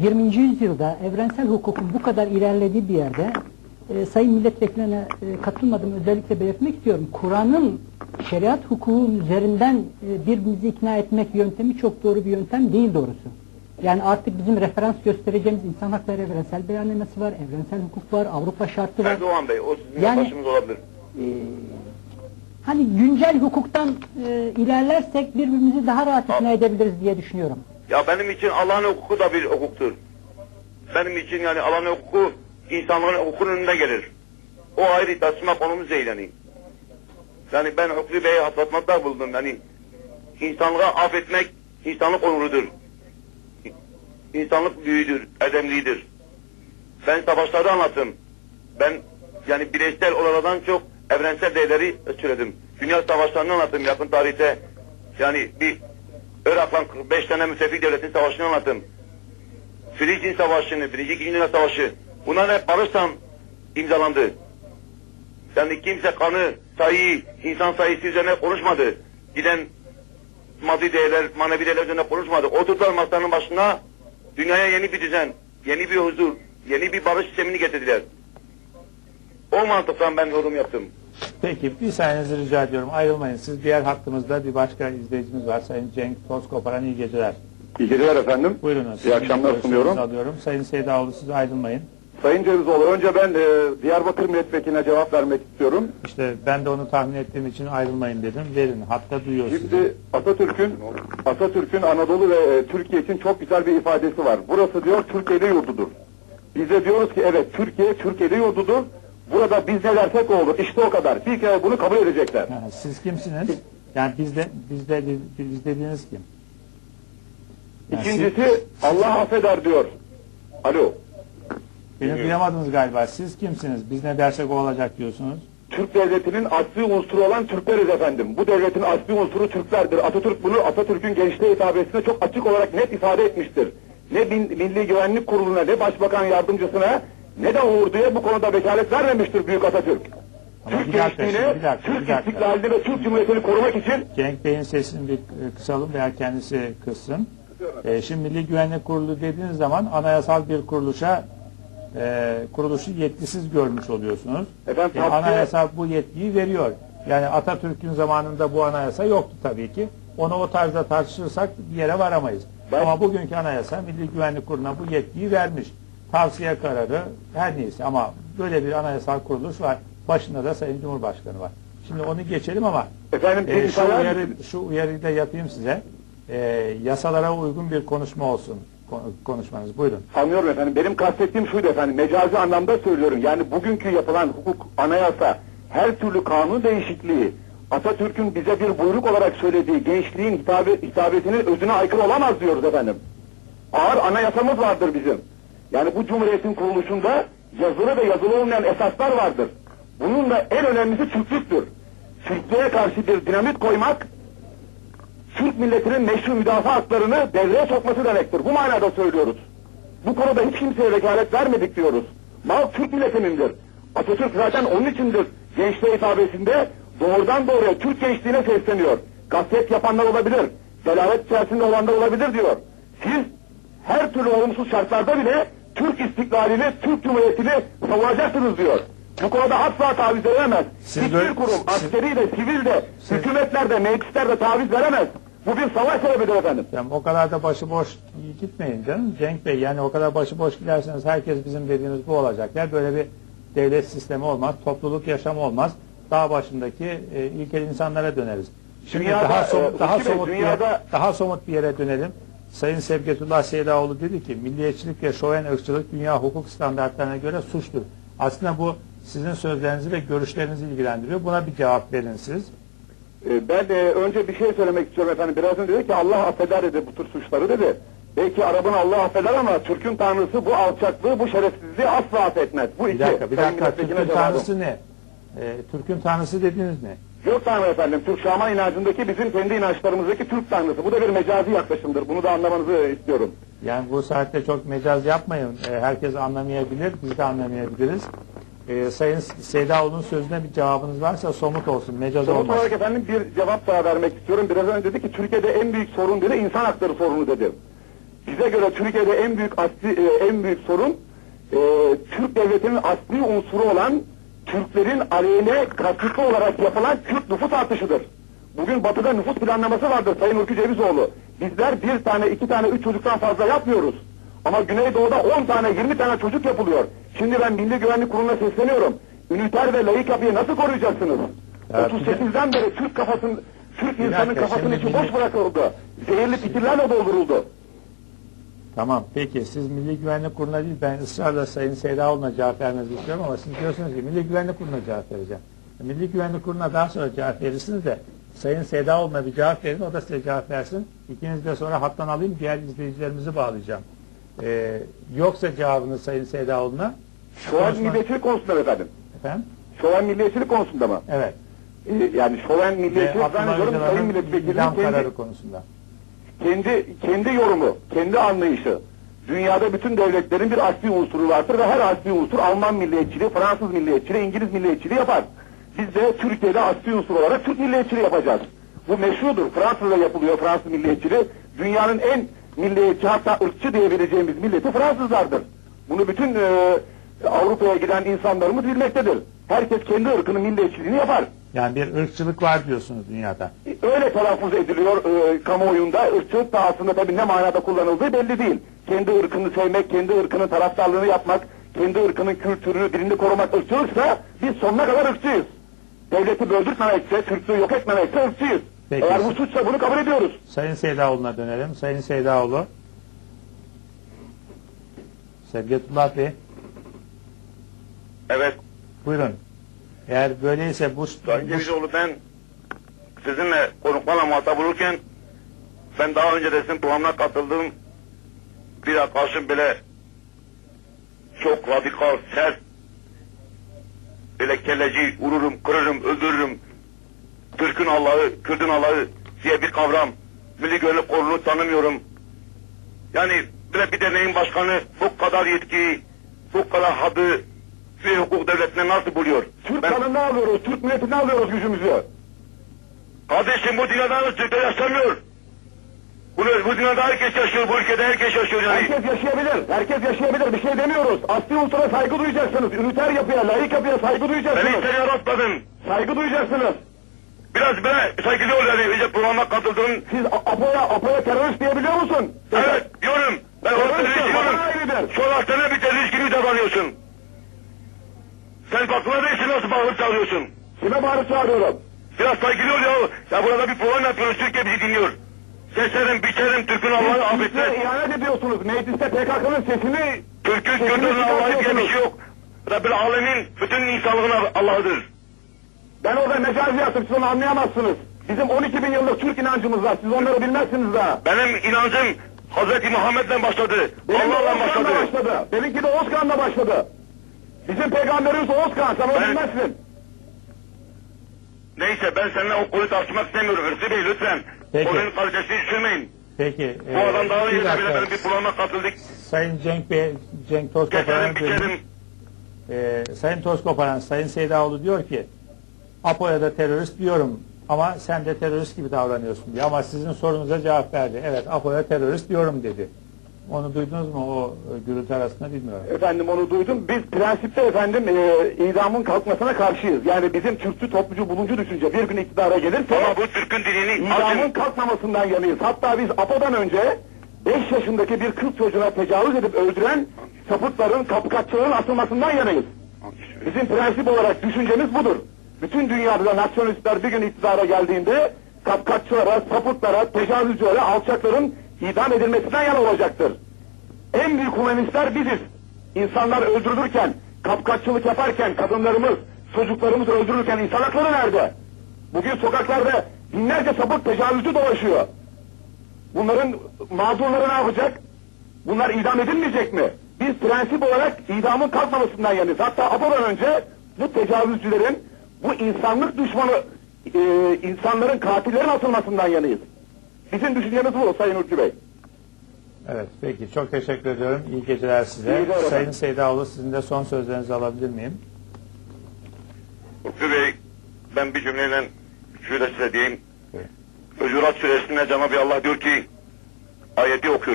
20. yüzyılda evrensel hukukun bu kadar ilerlediği bir yerde e, sayın milletvekillerine e, katılmadığımı özellikle belirtmek istiyorum. Kur'an'ın şeriat hukukunun üzerinden e, birbirimizi ikna etmek yöntemi çok doğru bir yöntem değil doğrusu. Yani artık bizim referans göstereceğimiz insan hakları evrensel beyannamesi var, evrensel hukuk var, Avrupa şartı var. Erdoğan Bey, o sizin Yani- yaklaşımınız olabilir. Hani güncel hukuktan e, ilerlersek birbirimizi daha rahat ikna edebiliriz diye düşünüyorum. Ya benim için Allah'ın hukuku da bir hukuktur. Benim için yani Allah'ın hukuku insanların hukukunun önünde gelir. O ayrı tartışma konumuz değil yani. Yani ben Hukri Bey'e hatırlatmakta bulundum. Yani insanlığa affetmek insanlık onurudur. İnsanlık büyüdür, erdemlidir. Ben savaşları anlattım. Ben yani bireysel olaylardan çok evrensel değerleri söyledim. Dünya savaşlarını anlattım yakın tarihte. Yani bir Irak'la 45 tane müttefik devletin savaşını anlattım. Filistin Savaşı'nı, Birinci İkinci Dünya Savaşı. Bunlar hep barıştan imzalandı. Yani kimse kanı, sayı, insan sayısı üzerine konuşmadı. Giden maddi değerler, manevi değerler üzerine konuşmadı. Oturdular masanın başına dünyaya yeni bir düzen, yeni bir huzur, yeni bir barış sistemini getirdiler. O mantıktan ben yorum yaptım. Peki bir saniyenizi rica ediyorum ayrılmayın. Siz diğer hattımızda bir başka izleyicimiz var. Sayın Cenk Tozkoparan iyi geceler. İyi geceler efendim. Buyurunuz. İyi akşamlar sunuyorum. Alıyorum. Sayın Seydaoğlu siz ayrılmayın. Sayın Cevizoğlu önce ben e, Diyarbakır milletvekiline cevap vermek istiyorum. İşte ben de onu tahmin ettiğim için ayrılmayın dedim. Verin. Hatta duyuyor sizi. Şimdi Atatürk'ün Atatürk'ün Anadolu ve e, Türkiye için çok güzel bir ifadesi var. Burası diyor Türkiye'li yurdudur. Biz de diyoruz ki evet Türkiye Türkiye'li yurdudur. Burada biz ne dersek o olur. İşte o kadar. Bir kere bunu kabul edecekler. Ha, siz kimsiniz? Yani bizde bizde biz dediğiniz kim? Yani siz- İkincisi Allah affeder diyor. Alo. beni duyamadınız galiba. Siz kimsiniz? Biz ne dersek o olacak diyorsunuz. Türk devletinin asli unsuru olan Türkleriz efendim. Bu devletin asli unsuru Türklerdir. Atatürk bunu Atatürk'ün gençliğe hitabesinde çok açık olarak net ifade etmiştir. Ne Milli Güvenlik Kurulu'na ne Başbakan Yardımcısına ne de orduya bu konuda vekalet vermemiştir Büyük Atatürk. Ama Türk gençliğini, Türk istiklalini ve Türk Cumhuriyeti'ni korumak için Cenk Bey'in sesini bir kısalım veya kendisi kıssın. E, şimdi Milli Güvenlik Kurulu dediğiniz zaman anayasal bir kuruluşa e, kuruluşu yetkisiz görmüş oluyorsunuz. Efendim, E, anayasa bu yetkiyi veriyor. Yani Atatürk'ün zamanında bu anayasa yoktu tabii ki. Onu o tarzda tartışırsak bir yere varamayız. Ben- Ama bugünkü anayasa Milli Güvenlik Kurulu'na bu yetkiyi vermiş. Tavsiye kararı her neyse ama böyle bir anayasal kuruluş var. Başında da Sayın Cumhurbaşkanı var. Şimdi onu geçelim ama efendim bir şu, uyarı, şu uyarıyı da yapayım size. Ee, yasalara uygun bir konuşma olsun kon- konuşmanız. Buyurun. Anlıyorum efendim. Benim kastettiğim şuydu efendim. Mecazi anlamda söylüyorum. Yani bugünkü yapılan hukuk, anayasa, her türlü kanun değişikliği, Atatürk'ün bize bir buyruk olarak söylediği gençliğin hitabe, hitabetinin özüne aykırı olamaz diyoruz efendim. Ağır anayasamız vardır bizim. Yani bu cumhuriyetin kuruluşunda yazılı ve yazılı olmayan esaslar vardır. Bunun da en önemlisi Türklüktür. Türklüğe karşı bir dinamit koymak, Türk milletinin meşru müdafaa haklarını devreye sokması demektir. Bu manada söylüyoruz. Bu konuda hiç kimseye vekalet vermedik diyoruz. Mal Türk milletinindir. Atatürk zaten onun içindir. Gençliğe hitabesinde doğrudan doğruya Türk gençliğine sesleniyor. Gazet yapanlar olabilir. Delalet içerisinde olanlar olabilir diyor. Siz her türlü olumsuz şartlarda bile Türk istiklalini, Türk Cumhuriyeti'ni savunacaksınız diyor. Bu konuda asla taviz veremez. Siz Hiçbir böyle- kurum, siz- askeri de, sivil de, Siz- hükümetler de, meclisler de taviz veremez. Bu bir savaş sebebidir efendim. Yani o kadar da başıboş gitmeyin canım. Cenk Bey yani o kadar başıboş giderseniz herkes bizim dediğimiz bu olacak. Yani böyle bir devlet sistemi olmaz, topluluk yaşamı olmaz. Dağ başındaki e, ilkel insanlara döneriz. Şimdi Dünyada, daha e, somut, daha Hulusi Bey, somut bir dünyada- yere, daha somut bir yere dönelim. Sayın Sevgetullah Seydaoğlu dedi ki milliyetçilik ve şoven ırkçılık dünya hukuk standartlarına göre suçtur. Aslında bu sizin sözlerinizi ve görüşlerinizi ilgilendiriyor. Buna bir cevap verin siz. Ee, Ben e, önce bir şey söylemek istiyorum efendim. Biraz önce dedi ki Allah affeder dedi bu tür suçları dedi. Belki Arap'ın Allah affeder ama Türk'ün tanrısı bu alçaklığı, bu şerefsizliği asla affetmez. Bu Bir iki. dakika, bir dakika. Türk'ün tanrısı ne? Ee, Türk'ün tanrısı dediğiniz ne? Yok tanrı efendim. Türk Şaman inancındaki bizim kendi inançlarımızdaki Türk tanrısı. Bu da bir mecazi yaklaşımdır. Bunu da anlamanızı istiyorum. Yani bu saatte çok mecaz yapmayın. Ee, herkes anlamayabilir, biz de anlamayabiliriz. Ee, Sayın Seydaoğlu'nun sözüne bir cevabınız varsa somut olsun, mecaz Somut olmaz. olarak efendim bir cevap daha vermek istiyorum. Biraz önce dedi ki Türkiye'de en büyük sorun dedi insan hakları sorunu dedi. Bize göre Türkiye'de en büyük asli, e, en büyük sorun e, Türk devletinin asli unsuru olan Türklerin aleyhine kasıtlı olarak yapılan Kürt nüfus artışıdır. Bugün batıda nüfus planlaması vardır Sayın Ülkü Cevizoğlu. Bizler bir tane, iki tane, üç çocuktan fazla yapmıyoruz. Ama Güneydoğu'da 10 tane, 20 tane çocuk yapılıyor. Şimdi ben Milli Güvenlik Kurulu'na sesleniyorum. Üniter ve layık yapıyı nasıl koruyacaksınız? Ya, 38'den beri Türk kafasının, Türk insanın kafasının içi boş bırakıldı. Zehirli fikirlerle dolduruldu. Tamam peki siz Milli Güvenlik Kurulu'na değil ben ısrarla Sayın Seydaoğlu'na cevap vermenizi istiyorum ama siz diyorsunuz ki Milli Güvenlik Kurulu'na cevap vereceğim. Milli Güvenlik Kurulu'na daha sonra cevap verirsiniz de Sayın Seydaoğlu'na bir cevap verin o da size cevap versin. İkiniz de sonra hattan alayım diğer izleyicilerimizi bağlayacağım. Ee, yoksa cevabınız Sayın Seydaoğlu'na Şoven Konuşma- milliyetçilik konusunda mı efendim. efendim Şoven milliyetçilik konusunda mı? evet Ee, yani şoven ve milliyetçilik Abdullah zannediyorum Sayın idam kendi, kararı konusunda. Kendi, kendi yorumu, kendi anlayışı. Dünyada bütün devletlerin bir asli unsuru vardır ve her asli unsur Alman milliyetçiliği, Fransız milliyetçiliği, İngiliz milliyetçiliği yapar. Biz de Türkiye'de asli unsur olarak Türk milliyetçiliği yapacağız. Bu meşrudur. Fransa'da yapılıyor Fransız milliyetçiliği. Dünyanın en milliyetçi hatta ırkçı diyebileceğimiz milleti Fransızlardır. Bunu bütün e, Avrupa'ya giden insanlarımız bilmektedir. Herkes kendi ırkının milliyetçiliğini yapar. Yani bir ırkçılık var diyorsunuz dünyada. Öyle telaffuz ediliyor e, kamuoyunda. Irkçılık da aslında tabii ne manada kullanıldığı belli değil. Kendi ırkını sevmek, kendi ırkının taraftarlığını yapmak, kendi ırkının kültürünü, dilini korumak ırkçılıksa biz sonuna kadar ırkçıyız. Devleti böldürtmemekse, Türklüğü yok etmemekse ırkçıyız. Peki. Eğer bu suçsa bunu kabul ediyoruz. Sayın Seydaoğlu'na dönelim. Sayın Seydaoğlu. Sevgetullah Bey. Evet. Buyurun. Eğer böyleyse bu... Sayın bu- Cevizoğlu ben sizinle konuklarla muhatap olurken ben daha önce de sizin programına katıldım. Bir arkadaşım böyle çok radikal, sert, böyle kelleci, vururum, kırarım, öldürürüm. Türk'ün Allah'ı, Kürt'ün Allah'ı diye bir kavram. Milli Güvenlik Kurulu'nu tanımıyorum. Yani böyle bir derneğin başkanı bu kadar yetki, bu kadar hadı bir hukuk devletine nasıl buluyor? Türk Ben- kanını alıyoruz, Türk milletini alıyoruz gücümüzü. Kardeşim bu dünyada Türkler yaşamıyor. Bu, bu dünyada herkes yaşıyor, bu ülkede herkes yaşıyor yani. Herkes yaşayabilir, herkes yaşayabilir. Bir şey demiyoruz. Asli unsura saygı duyacaksınız. Üniter yapıya, layık yapıya saygı Ben duyacaksınız. hiç seni yaratmadım. Saygı duyacaksınız. Biraz bile saygılı ol yani. İyice programa katıldın. Siz Apo'ya, Apo'ya terörist diyebiliyor musun? Evet diyorum. Ben Terörist terörist diyor, diyorum. Sonra sana bir terörist gibi davranıyorsun. Sen farkında değilsin nasıl bağırıp çağırıyorsun. Kime bağırıp çağırıyorum? Biraz saygılı ol ya. Ya burada bir program yapıyoruz. Türkiye bizi dinliyor. Keserim, biçerim, Türk'ün Allah'ı affetmez. ihanet ediyorsunuz. Mecliste PKK'nın sesini... Türk'ün, Kürt'ün Allah'ı diye bir şey yok. Rabbil Alemin bütün insanlığın Allah'ıdır. Ben orada mecazi yaptım, siz onu anlayamazsınız. Bizim 12 bin yıllık Türk inancımız var, siz onları bilmezsiniz daha. Benim inancım Hazreti Muhammed'le başladı. Allah'la başladı. başladı. Benimki de Oğuzkan'la başladı. Bizim peygamberimiz Oğuzkan, sen onu Ben- bilmezsin. Neyse ben seninle o konuyu tartışmak istemiyorum. Hırsı Bey lütfen. Peki. Konunun kalitesini düşürmeyin. Peki. Bu e, adam daha bir önce de dakika. bile benim bir programa katıldık. Sayın Cenk Bey, Cenk Tozkoparan'a Keserim, döneyim. biçerim. Ee, Sayın Tozkoparan, Sayın Seydaoğlu diyor ki Apo'ya da terörist diyorum ama sen de terörist gibi davranıyorsun diye. Ama sizin sorunuza cevap verdi. Evet Apo'ya terörist diyorum dedi. Onu duydunuz mu o e, gürültü arasında bilmiyorum. Efendim onu duydum. Biz prensipte efendim e, idamın kalkmasına karşıyız. Yani bizim Türkçü toplucu buluncu düşünce bir gün iktidara gelirse Ama bu Türk'ün dilini idamın kalkmamasından yanıyız. Hatta biz APO'dan önce 5 yaşındaki bir kız çocuğuna tecavüz edip öldüren sapıkların, kapkaççıların asılmasından yanıyız. Bizim prensip olarak düşüncemiz budur. Bütün dünyada da nasyonalistler bir gün iktidara geldiğinde kapkaççılara, sapıklara, tecavüzcülere, alçakların idam edilmesinden yana olacaktır. En büyük humanistler biziz. İnsanlar öldürülürken, kapkaççılık yaparken kadınlarımız, çocuklarımız öldürülürken insan hakları nerede? Bugün sokaklarda binlerce sapık tecavüzcü dolaşıyor. Bunların mağdurları ne yapacak? Bunlar idam edilmeyecek mi? Biz prensip olarak idamın kalkmamasından yanıyız. Hatta APO'dan önce bu tecavüzcülerin, bu insanlık düşmanı e, insanların katillerin atılmasından yanıyız. Bizim düşüncemiz bu Sayın Ülkü Bey. Evet peki çok teşekkür ediyorum. İyi geceler size. İyi geceler efendim. Sayın Seydaoğlu sizin de son sözlerinizi alabilir miyim? Lütfü Bey ben bir cümleyle şöyle size diyeyim. Evet. Hucurat suresinde Cenab-ı Allah diyor ki ayeti okuyor.